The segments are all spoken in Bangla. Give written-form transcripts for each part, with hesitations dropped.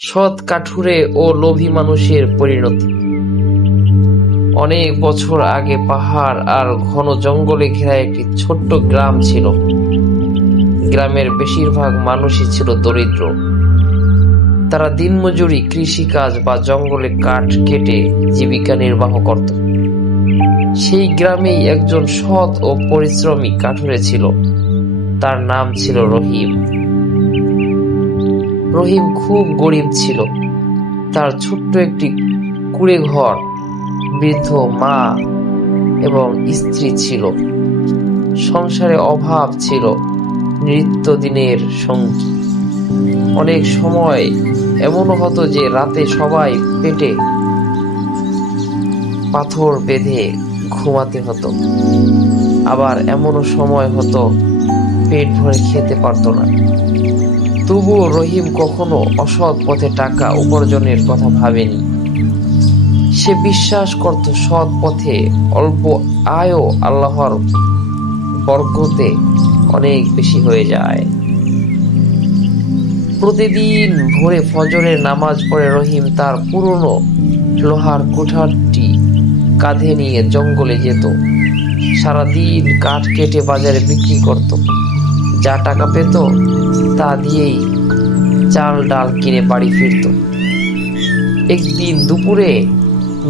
সৎ কাঠুরে ও লোভী মানুষের পরিণতি। অনেক বছর আগে পাহাড় আর ঘন জঙ্গলে ঘেরা একটি ছোট্ট গ্রাম ছিল। গ্রামের বেশিরভাগ মানুষই ছিল দরিদ্র। তারা দিনমজুরি, কৃষিকাজ বা জঙ্গলে কাঠ কেটে জীবিকা নির্বাহ করত। সেই গ্রামেই একজন সৎ ও পরিশ্রমী কাঠুরে ছিল। তার নাম ছিল রহিম। রহিম খুব গরিব ছিল। তার ছোট্ট একটি কুঁড়ে ঘর, বৃদ্ধ মা এবং স্ত্রী ছিল। সংসারে অভাব ছিল নিত্যদিনের সঙ্গী। অনেক সময় এমনও হতো যে রাতে সবাই পেটে পাথর বেঁধে ঘুমাতে হতো। আবার এমনও সময় হতো পেট ভরে খেতে পারতো না। তবুও রহিম কখনো অসৎ পথে টাকা উপার্জনের কথা ভাবেনি। সে বিশ্বাস করত সৎ পথে অল্প আয়ও আল্লাহর বরকতে অনেক বেশি হয়ে যায়। প্রতিদিন ভোরে ফজরের নামাজ পড়ে রহিম তার পুরনো লোহার কুঠারটি কাঁধে নিয়ে জঙ্গলে যেত। সারাদিন কাঠ কেটে বাজারে বিক্রি করত। যা টাকা পেত তা দিয়েই চাল ডাল কিনে বাড়ি ফিরত। একদিন দুপুরে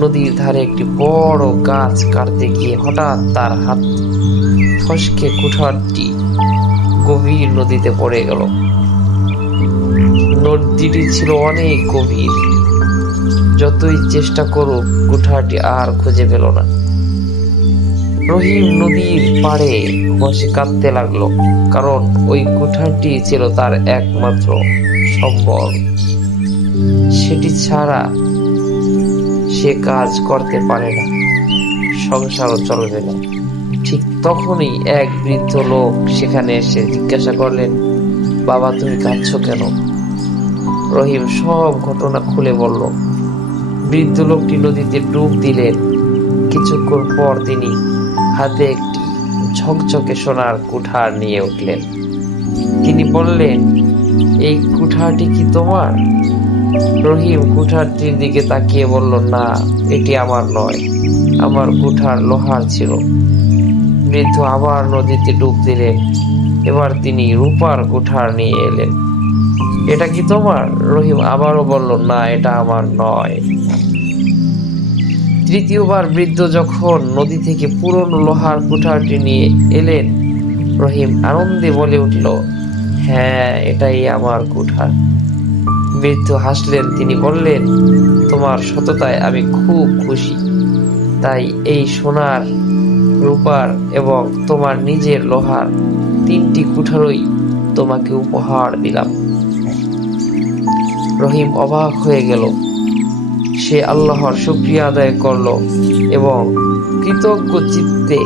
নদীর ধারে একটি বড় গাছ কাটতে গিয়ে হঠাৎ তার হাত ফসকে কুঠারটি গভীর নদীতে পড়ে গেল। নদীটি ছিল অনেক গভীর। যতই চেষ্টা করুক কুঠারটি আর খুঁজে পেল না। রহিম নদীর পাড়ে বসে কাঁদতে লাগলো, কারণ ওই কুঠারটি ছিল তার একমাত্র সম্বল। সেটি ছাড়া সে কাজ করতে পারে না, সংসারও চলবে না। ঠিক তখনই এক বৃদ্ধ লোক সেখানে এসে জিজ্ঞাসা করলেন, বাবা, তুমি কাঁদছো কেন? রহিম সব ঘটনা খুলে বলল। বৃদ্ধ লোকটি নদীতে ডুব দিলেন। কিছুক্ষণ পর তিনি হাতে একটি ঝকঝকে সোনার কুঠার নিয়ে উঠলেন। তিনি বললেন, এই কুঠারটি কি তোমার? রহিম কুঠারটির দিকে তাকিয়ে বলল, না, এটি আমার নয়। আমার কুঠার লোহার ছিল। বৃদ্ধ আবার নদীতে ডুব দিলেন। এবার তিনি রূপার কুঠার নিয়ে এলেন। এটা কি তোমার? রহিম আবারও বলল, না, এটা আমার নয়। তৃতীয়বার বৃদ্ধ যখন নদী থেকে পুরনো লোহার কুঠারটি নিয়ে এলেন, রহিম আনন্দে বলে উঠল, হ্যাঁ, এটাই আমার কুঠার। বৃদ্ধ হাসলেন। তিনি বললেন, তোমার সততায় আমি খুব খুশি। তাই এই সোনার, রূপার এবং তোমার নিজের লোহার 3টি কুঠারই তোমাকে উপহার দিলাম। রহিম অবাক হয়ে গেল। সে আল্লাহর শুকরিয়া আদায় করল এবং কৃতজ্ঞ চিত্তে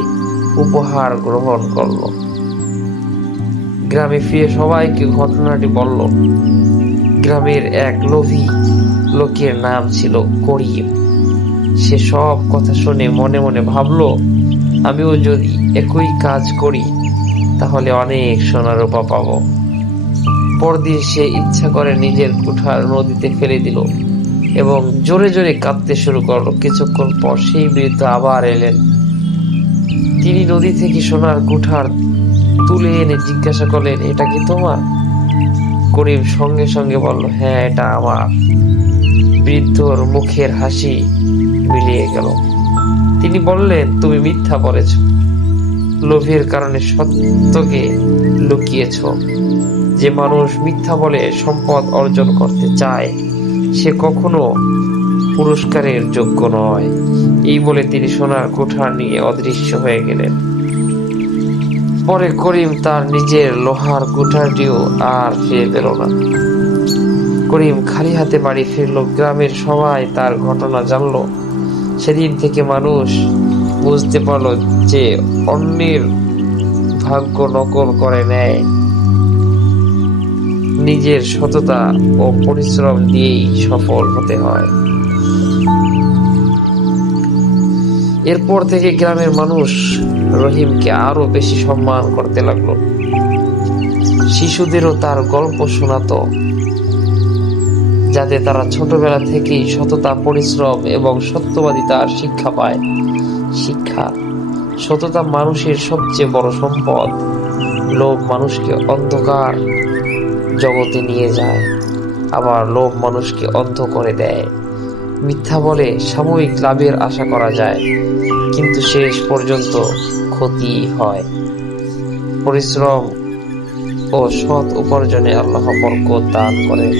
উপহার গ্রহণ করল। গ্রামে ফিরে সবাইকে ঘটনাটি বলল। গ্রামের এক লোভী লোকের নাম ছিল করিম। সে সব কথা শুনে মনে মনে ভাবল, আমিও যদি একই কাজ করি তাহলে অনেক সোনা রূপা পাবো। পরদিন সে ইচ্ছা করে নিজের কুঠার নদীতে ফেলে দিল এবং জোরে জোরে কাঁদতে শুরু করলো। কিছুক্ষণ পর সেই বৃদ্ধ আবার এলেন। তিনি নদী থেকে সোনার কুঠার তুলে এনে জিজ্ঞাসা করলেন, এটা কি তোমার? করিম সঙ্গে সঙ্গে বলল, হ্যাঁ, এটা আমার। বৃদ্ধর মুখের হাসি মিলিয়ে গেল। তিনি বললেন, তুমি মিথ্যা বলেছ। লোভের কারণে সত্যকে লুকিয়েছ। যে মানুষ মিথ্যা বলে সম্পদ অর্জন করতে চায় সে কখনো পুরস্কারের যোগ্য নয়। এই বলে তিনি সোনার কুঠার নিয়ে অদৃশ্য হয়ে গেলেন। পরে করিম তার নিজের লোহার কুঠারটিও আর ফিরে পেল না। করিম খালি হাতে বাড়ি ফিরল। গ্রামের সবাই তার ঘটনা জানল। সেদিন থেকে মানুষ বুঝতে পারল যে অন্যের ভাগ্য নকল করে নেয়, নিজের সততা ও পরিশ্রম দিয়েই সফল হতে হয়। এরপর থেকে গ্রামের মানুষ রহিমকে আরো বেশি সম্মান করতে লাগলো। শিশুদেরও তার গল্প শোনাতো। যাতে তারা ছোটবেলা থেকেই সততা, পরিশ্রম এবং সত্যবাদিতার শিক্ষা পায়। শিক্ষা: সততা মানুষের সবচেয়ে বড় সম্পদ। লোভ মানুষকে অন্ধকার জগতে নিয়ে যায়, আবার লোভ মানুষকে অন্ধ করে দেয়। মিথ্যা বলে সাময়িক লাভের আশা করা যায়, কিন্তু শেষ পর্যন্ত ক্ষতি হয়। পরিশ্রম ও সৎ উপার্জনে আল্লাহ বরকত দান করেন।